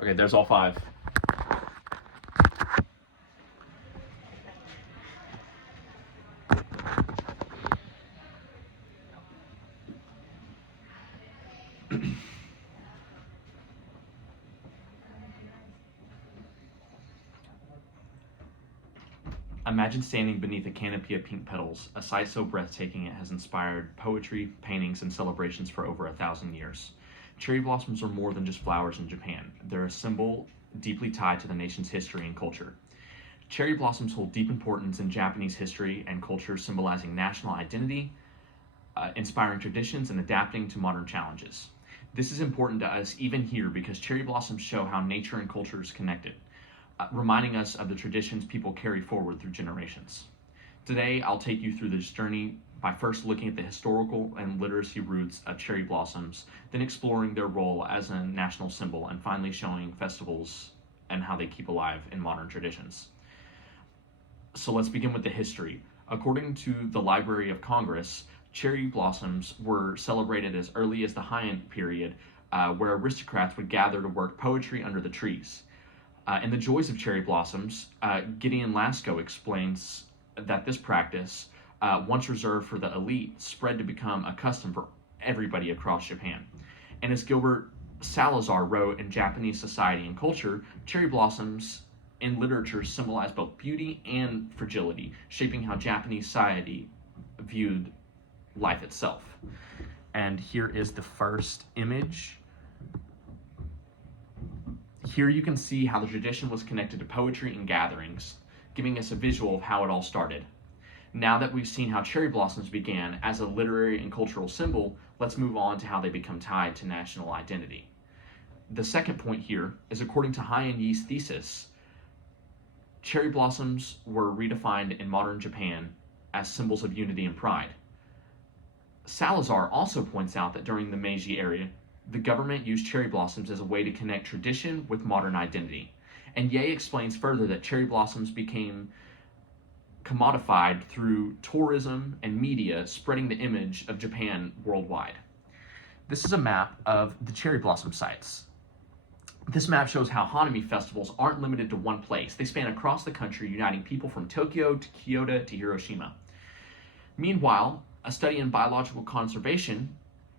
Okay, there's all five. Imagine standing beneath a canopy of pink petals, a sight so breathtaking it has inspired poetry, paintings, and celebrations for over 1,000 years. Cherry blossoms are more than just flowers in Japan. They're a symbol deeply tied to the nation's history and culture. Cherry blossoms hold deep importance in Japanese history and culture, symbolizing national identity, inspiring traditions, and adapting to modern challenges. This is important to us even here because cherry blossoms show how nature and culture is connected, reminding us of the traditions people carry forward through generations. Today, I'll take you through this journey by first looking at the historical and literacy roots of cherry blossoms, then exploring their role as a national symbol, and finally showing festivals and how they keep alive in modern traditions. So let's begin with the history. According to the Library of Congress, cherry blossoms were celebrated as early as the Heian period, where aristocrats would gather to work poetry under the trees. In The Joys of Cherry Blossoms, Gideon Lasco explains that this practice, once reserved for the elite, spread to become a custom for everybody across Japan. And as Gilbert Salazar wrote in Japanese Society and Culture, cherry blossoms in literature symbolize both beauty and fragility, shaping how Japanese society viewed life itself. And here is the first image. Here you can see how the tradition was connected to poetry and gatherings, giving us a visual of how it all started. Now that we've seen how cherry blossoms began as a literary and cultural symbol, let's move on to how they become tied to national identity. The second point here is, according to Heian Yi's thesis, cherry blossoms were redefined in modern Japan as symbols of unity and pride. Salazar also points out that during the Meiji era, the government used cherry blossoms as a way to connect tradition with modern identity. And Ye explains further that cherry blossoms became commodified through tourism and media, spreading the image of Japan worldwide. This is a map of the cherry blossom sites. This map shows how Hanami festivals aren't limited to one place. They span across the country, uniting people from Tokyo to Kyoto to Hiroshima. Meanwhile, a study in biological conservation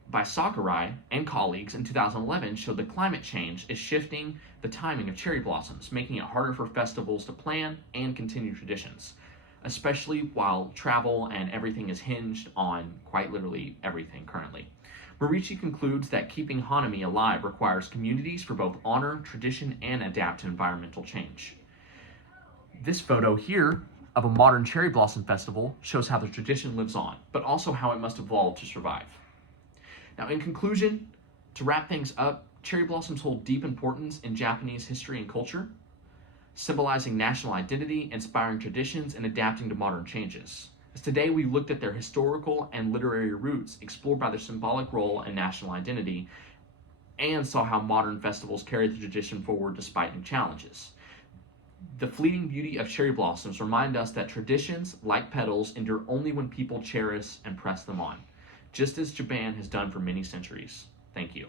by Sakurai and colleagues in 2011 showed that climate change is shifting the timing of cherry blossoms, making it harder for festivals to plan and continue traditions, especially while travel and everything is hinged on quite literally everything currently. Morici concludes that keeping Hanami alive requires communities for both honor, tradition, and adapt to environmental change. This photo here of a modern cherry blossom festival shows how the tradition lives on, but also how it must evolve to survive. Now, in conclusion, to wrap things up, cherry blossoms hold deep importance in Japanese history and culture, symbolizing national identity, inspiring traditions, and adapting to modern changes. As today we looked at their historical and literary roots, explored by their symbolic role and national identity, and saw how modern festivals carry the tradition forward despite new challenges. The fleeting beauty of cherry blossoms remind us that traditions, like petals, endure only when people cherish and press them on, just as Japan has done for many centuries. Thank you.